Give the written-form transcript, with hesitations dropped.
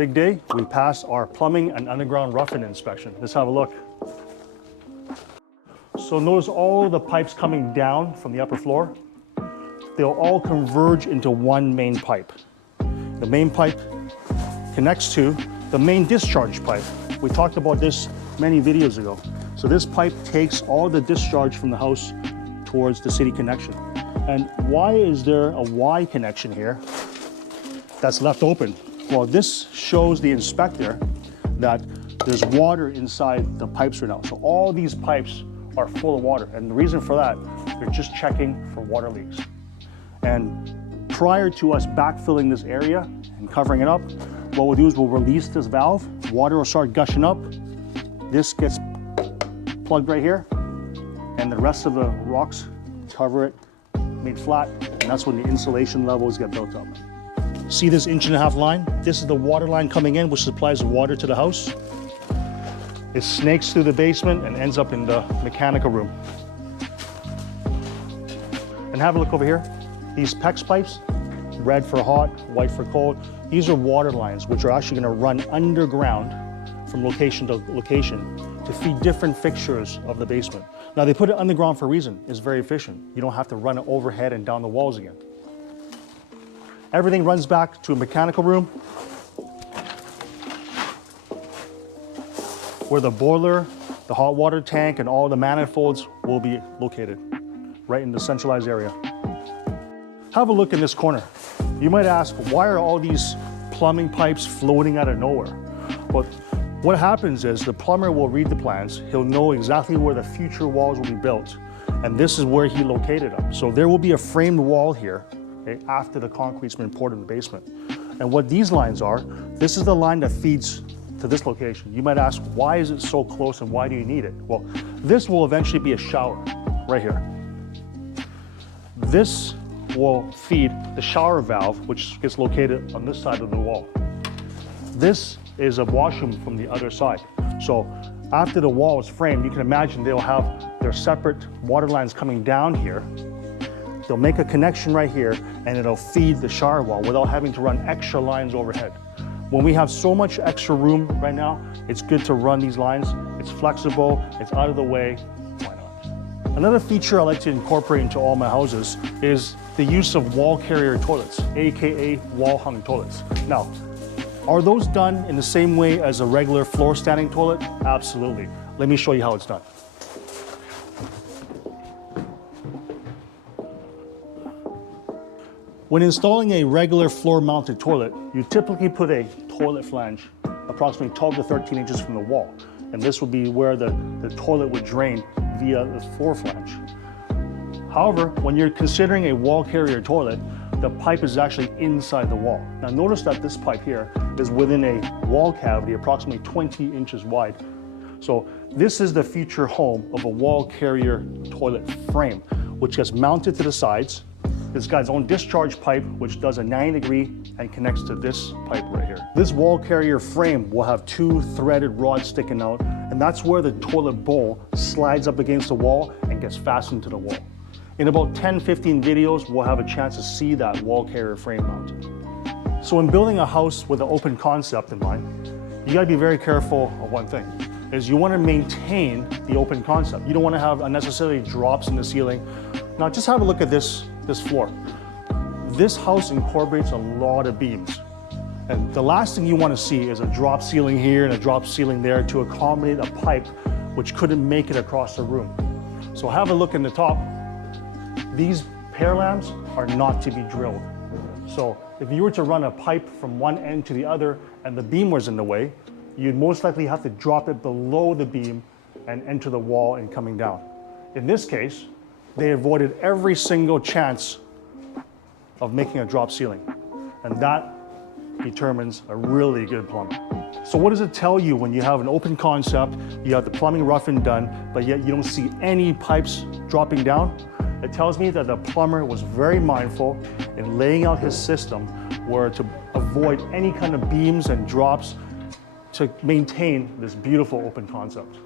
big day. We passed our plumbing and underground roughing inspection. Let's have a look. So notice all the pipes coming down from the upper floor. They'll all converge into one main pipe. The main pipe connects to the main discharge pipe. We talked about this many videos ago. So this pipe takes all the discharge from the house towards the city connection. And why is there a Y connection here that's left open? Well, this shows the inspector that there's water inside the pipes right now. So all these pipes are full of water. And the reason for that, they're just checking for water leaks. And prior to us backfilling this area and covering it up, what we'll do is we'll release this valve, water will start gushing up, this gets plugged right here, and the rest of the rocks cover it, made flat, and that's when the insulation levels get built up. See this 1.5-inch line? This is the water line coming in, which supplies water to the house. It snakes through the basement and ends up in the mechanical room. And have a look over here. These PEX pipes, red for hot, white for cold, these are water lines which are actually going to run underground from location to location to feed different fixtures of the basement. Now they put it underground for a reason. It's very efficient. You don't have to run it overhead and down the walls again. Everything runs back to a mechanical room where the boiler, the hot water tank, and all the manifolds will be located right in the centralized area. Have a look in this corner. You might ask, why are all these plumbing pipes floating out of nowhere? Well, what happens is the plumber will read the plans. He'll know exactly where the future walls will be built. And this is where he located them. So there will be a framed wall here, okay, after the concrete's been poured in the basement. And what these lines are, this is the line that feeds to this location. You might ask, why is it so close and why do you need it? Well, this will eventually be a shower right here. This will feed the shower valve, which gets located on this side of the wall. This is a washroom from the other side. So after the wall is framed, you can imagine they'll have their separate water lines coming down here. They'll make a connection right here and it'll feed the shower wall without having to run extra lines overhead. When we have so much extra room right now, it's good to run these lines. It's flexible, it's out of the way, why not? Another feature I like to incorporate into all my houses is the use of wall carrier toilets, AKA wall hung toilets. Now, are those done in the same way as a regular floor standing toilet? Absolutely. Let me show you how it's done. When installing a regular floor mounted toilet, you typically put a toilet flange approximately 12 to 13 inches from the wall. And this would be where the toilet would drain via the floor flange. However, when you're considering a wall carrier toilet, the pipe is actually inside the wall. Now notice that this pipe here is within a wall cavity approximately 20 inches wide. So this is the future home of a wall carrier toilet frame, which gets mounted to the sides. It's got its own discharge pipe, which does a 90-degree and connects to this pipe right here. This wall carrier frame will have 2 threaded rods sticking out, and that's where the toilet bowl slides up against the wall and gets fastened to the wall. In about 10-15 videos, we'll have a chance to see that wall carrier frame mounted. So in building a house with an open concept in mind, you gotta be very careful of one thing, is you wanna maintain the open concept. You don't wanna have unnecessary drops in the ceiling. Now just have a look at this floor. This house incorporates a lot of beams. And the last thing you wanna see is a drop ceiling here and a drop ceiling there to accommodate a pipe which couldn't make it across the room. So have a look in the top. These pear lamps are not to be drilled. So if you were to run a pipe from one end to the other and the beam was in the way, you'd most likely have to drop it below the beam and enter the wall and coming down. In this case, they avoided every single chance of making a drop ceiling. And that determines a really good plumber. So what does it tell you when you have an open concept, you have the plumbing roughing done, but yet you don't see any pipes dropping down? It tells me that the plumber was very mindful in laying out his system where to avoid any kind of beams and drops to maintain this beautiful open concept.